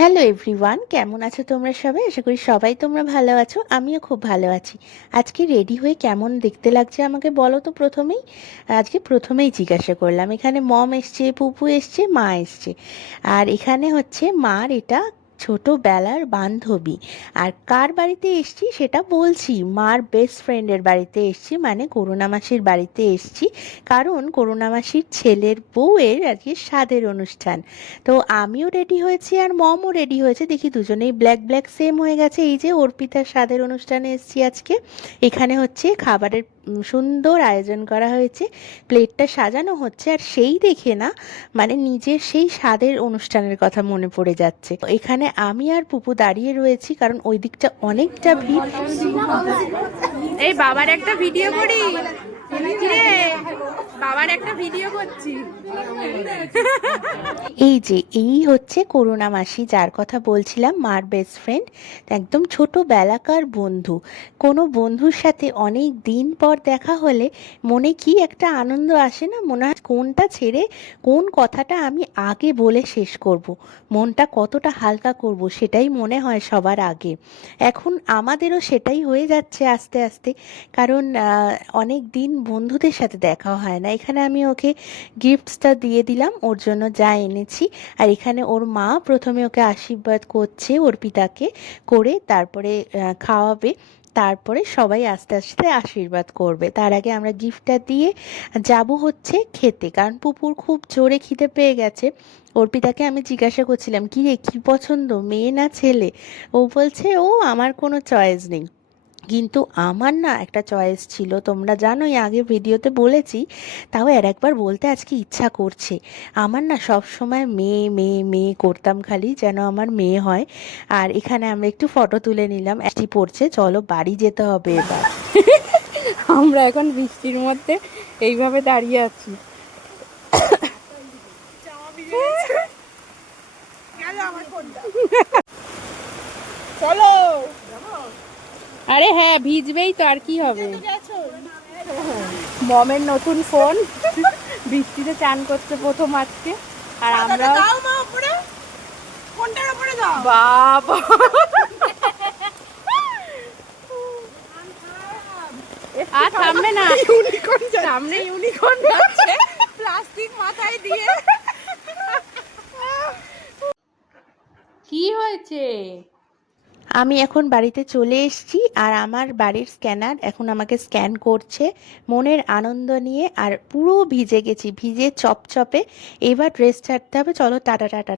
Hello everyone, কেমন আছো তোমরা সবাই? আশা করি সবাই তোমরা ভালো আছো। আমিও খুব ভালো আছি। আজকে রেডি হয়ে কেমন দেখতে লাগছে আমাকে বলো তো প্রথমেই। আজকে প্রথমেই জিজ্ঞাসা করলাম। এখানে মম এসছে, পুপু এসছে, মা এসছে। আর এখানে হচ্ছে মার এটা ছোটবেলার বান্ধবী। আর কার বাড়িতে এসছি সেটা বলছি, মার বেস্ট ফ্রেন্ডের বাড়িতে এসছি, মানে করুণা মাসির বাড়িতে এসছি। কারণ করুণা মাসির ছেলের বউয়ের আজকে স্বাদের অনুষ্ঠান। তো আমিও রেডি হয়েছি আর মমও রেডি হয়েছে, দেখি দুজনেই ব্ল্যাক ব্ল্যাক সেম হয়ে গেছে। এই যে অর্পিতার স্বাদের অনুষ্ঠানে এসেছি আজকে। এখানে হচ্ছে খাবারের সুন্দর আয়োজন করা হয়েছে, প্লেটটা সাজানো হচ্ছে, আর সেই দেখে না মানে নিজের সেই স্বাদের অনুষ্ঠানের কথা মনে পড়ে যাচ্ছে। এখানে আমি আর পুপু দাঁড়িয়ে রয়েছি কারণ ওই দিকটা অনেকটা ভিড়। এই বাবার একটা ভিডিও করি, কিরে বাবার একটা ভিডিও করছি। এই যে এই হচ্ছে করুণা মাসি, যার কথা বলছিলাম, মার বেস্ট ফ্রেন্ড, একদম ছোটবেলাকার বন্ধু। কোনো বন্ধুর সাথে অনেক দিন পর দেখা হলে মনে কি একটা আনন্দ আসে না? মনে হয় কোনটা ছেড়ে কোন কথাটা আমি আগে বলে শেষ করব, মনটা কতটা হালকা করব, সেটাই মনে হয় সবার আগে। এখন আমাদেরও সেটাই হয়ে যাচ্ছে আস্তে আস্তে। কারণ অনেক দিন বন্ধুদের সাথে দেখা হয় না। এখানে আমি ওকে গিফটসটা দিয়ে দিলাম, ওর জন্য যা এনেছি। আর এখানে ওর মা প্রথমে ওকে আশীর্বাদ করছে, অর্পিতাকে করে তারপরে খাওয়াবে। তারপরে সবাই আস্তে আস্তে আশীর্বাদ করবে। তার আগে আমরা গিফটটা দিয়ে যাব হচ্ছে খেতে, কারণ পুপুর খুব জোরে খিদে পেয়ে গেছে। অর্পিতাকে আমি জিজ্ঞাসা করছিলাম, কি রে, কি পছন্দ, মেয়ে না ছেলে? ও বলছে, ও আমার কোনো চয়েস নেই। কিন্তু আমার না একটা চয়েস ছিল, তোমরা জানোই, আগে ভিডিওতে বলেছি, তাও আর একবার বলতে আজকে ইচ্ছা করছে। আমার না সব সময় মেয়ে মেয়ে মেয়ে করতাম খালি, যেন আমার মেয়ে হয়। আর এখানে আমরা একটু ফটো তুলে নিলাম। বৃষ্টি পড়ছে, চলো বাড়ি যেতে হবে এবার। আমরা এখন বৃষ্টির মধ্যে এইভাবে দাঁড়িয়ে আছি। চলো। আরে হ্যাঁ, ভিজবেই তো, আর কি হবে। মমের নতুন ফোন, বৃষ্টিতে চান করতে প্রথম আজকে। আর আমরা বাবা, আর সামনে না, সামনে ইউনিকর্ন আছে, প্লাস্টিক মাথায় দিয়ে। কি হয়েছে? আমি এখন বাড়িতে চলে এসেছি, আর আমার বাড়ির স্ক্যানার এখন আমাকে স্ক্যান করছে মনের আনন্দ নিয়ে। আর পুরো ভিজে গেছি, ভিজে চপচপে। এবার ড্রেস ছাড়তে হবে, চলো টাটা টাটা।